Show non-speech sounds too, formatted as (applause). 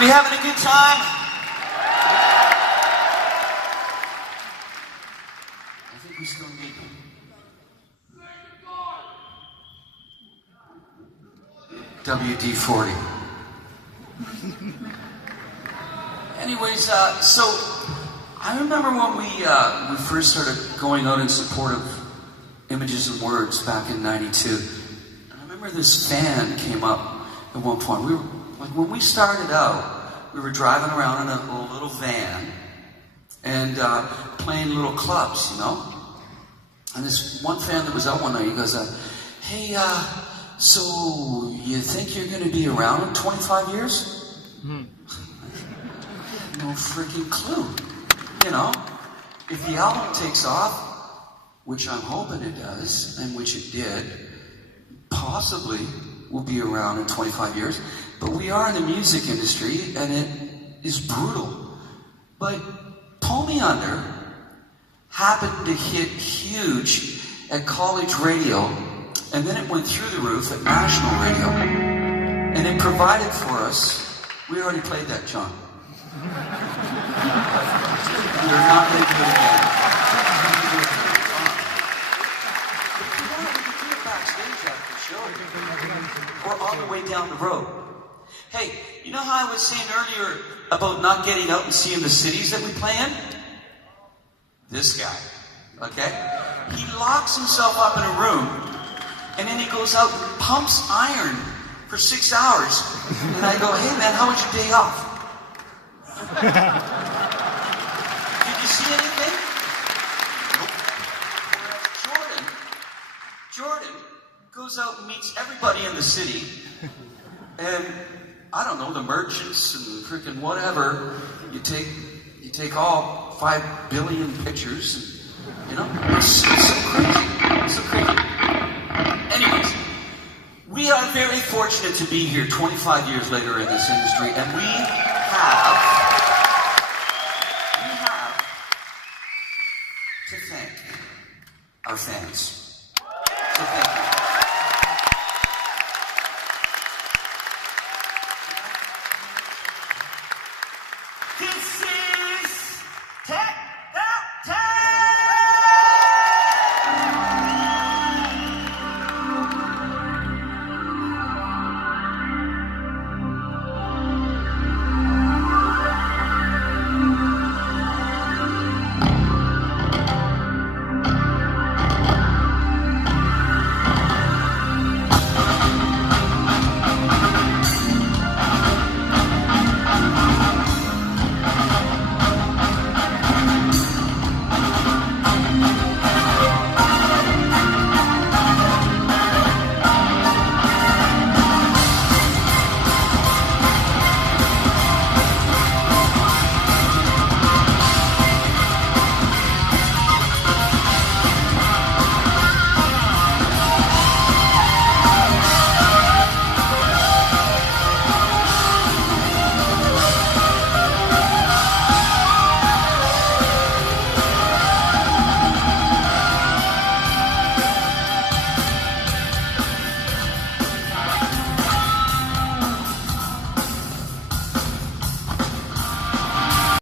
We having a good time? I think we still need WD 40. (laughs) Anyways, uh, so I remember when we uh, we first started going out in support of Images and Words back in '92. I remember this fan came up at one point. We were like when we started out, we were driving around in a little van and uh, playing little clubs, you know. And this one fan that was out one night, he goes, uh, "Hey, uh, so you think you're going to be around in 25 years?" (laughs) no freaking clue. You know, if the album takes off, which I'm hoping it does, and which it did, possibly will be around in 25 years. But we are in the music industry, and it is brutal. But Pull Me Under happened to hit huge at college radio, and then it went through the roof at national radio, and it provided for us. We already played that, John. We're not going to do it again. Backstage after the show. On the way down the road. Hey, you know how I was saying earlier about not getting out and seeing the cities that we play in? This guy, okay? He locks himself up in a room and then he goes out and pumps iron for six hours. And I go, hey man, how was your day off? (laughs) Did you see anything? Jordan, Jordan goes out and meets everybody in the city, and I don't know the merchants and freaking whatever. You take you take all five billion pictures, and, you know, it's, it's so crazy. It's so crazy. Anyways, we are very fortunate to be here 25 years later in this industry, and we have we have to thank our fans. So thank you. This is Tech